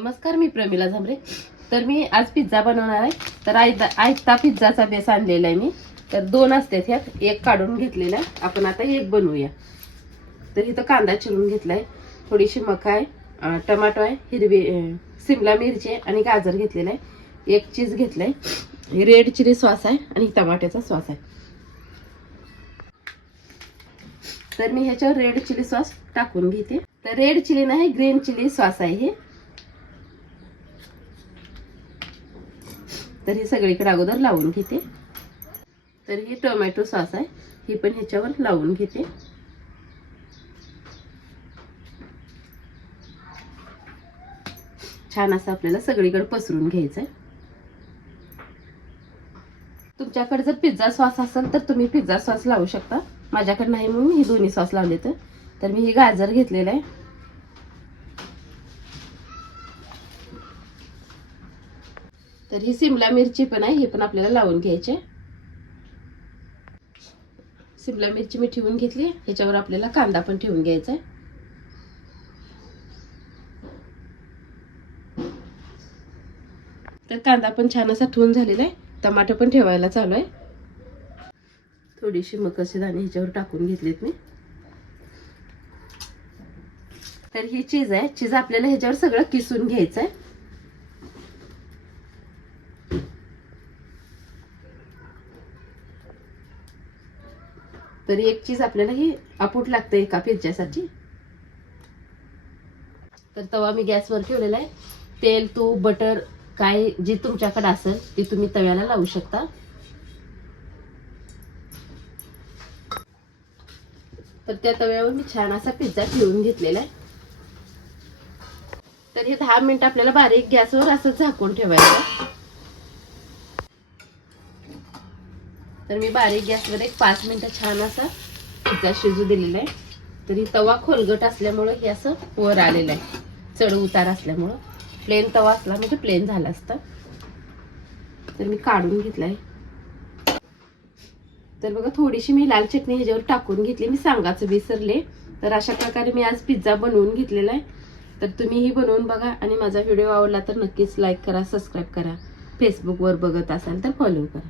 नमस्कार मी प्रमिला झांबरे. तर मी आज पिझ्झा बनवणार आहे. तर आयता आयता पिझ्झाचा बेस आणलेला आहे मी. तर दोन असतात ह्यात. एक काढून घेतलेला आहे. आपण आता एक बनवूया. तर इथं कांदा चिरून घेतलाय. थोडीशी मका आहे टमाटो आहे हिरवी सिमला मिरची आहे आणि गाजर घेतलेला आहे. एक चीज घेतलंय. रेड चिली सॉस आहे आणि टमाट्याचा सॉस आहे. तर मी ह्याच्यावर रेड चिली सॉस टाकून घेते. तर रेड चिली नाही ग्रीन चिली सॉस आहे हे. तर ही सगळीकडे अगोदर लावून घेते. तर ही टोमॅटो सॉस आहे ही पण ह्याच्यावर लावून घेते. छान असं आपल्याला सगळीकडे पसरून घ्यायचं आहे तुमच्याकडे जर पिझ्झा सॉस असेल तर तुम्ही पिझ्झा सॉस लावू शकता. माझ्याकडे नाही म्हणून ही दोन्ही सॉस लावले तर मी ही गाजर घेतलेलं आहे. तर ही सिमला मिरची पण आहे हे पण आपल्याला लावून घ्यायची. आहे. सिमला मिरची मी ठेवून घेतली ह्याच्यावर आपल्याला कांदा पण ठेवून घ्यायचा आहे. तर कांदा पण छान असा ठेवून झालेला आहे टमाटर पण ठेवायला चालू आहे. थोडीशी मकसे दाणे ह्याच्यावर टाकून घेतलेत मी. तर ही चीज आहे चीज आपल्याला ह्याच्यावर सगळं किसून घ्यायचं आहे. तरी एक चीज आपल्याला ही आपूट लागते एका पिझ्झ्यासाठी. तर तवा मी गॅसवर ठेवलेला आहे. तेल तूप बटर काय जे तुमच्याकडे असेल ती तुम्ही तव्याला लावू शकता. तर त्या तव्यावर मी छान असा पिझ्झा ठेवून घेतलेला आहे. तर हे दहा मिनिट आपल्याला बारीक गॅसवर असं झाकून ठेवायचं. तर मी बारीक गॅसवर एक पाच मिनटं छान असा पिझ्झा शिजू दिलेला आहे. तरी तवा खोलगट असल्यामुळं हे असं वर आलेलं आहे. चढ उतार असल्यामुळं. प्लेन तवा असला म्हणजे प्लेन झाला असता. तर मी काढून घेतलाय. तर बघा थोडीशी मी लाल चटणी ह्याच्यावर टाकून घेतली. मी सांगायचं विसरले. तर अशा प्रकारे मी आज पिझ्झा बनवून घेतलेला आहे. तर तुम्हीही बनवून बघा आणि माझा व्हिडिओ आवडला तर नक्कीच लाईक करा सबस्क्राईब करा. फेसबुकवर बघत असाल तर फॉलो करा.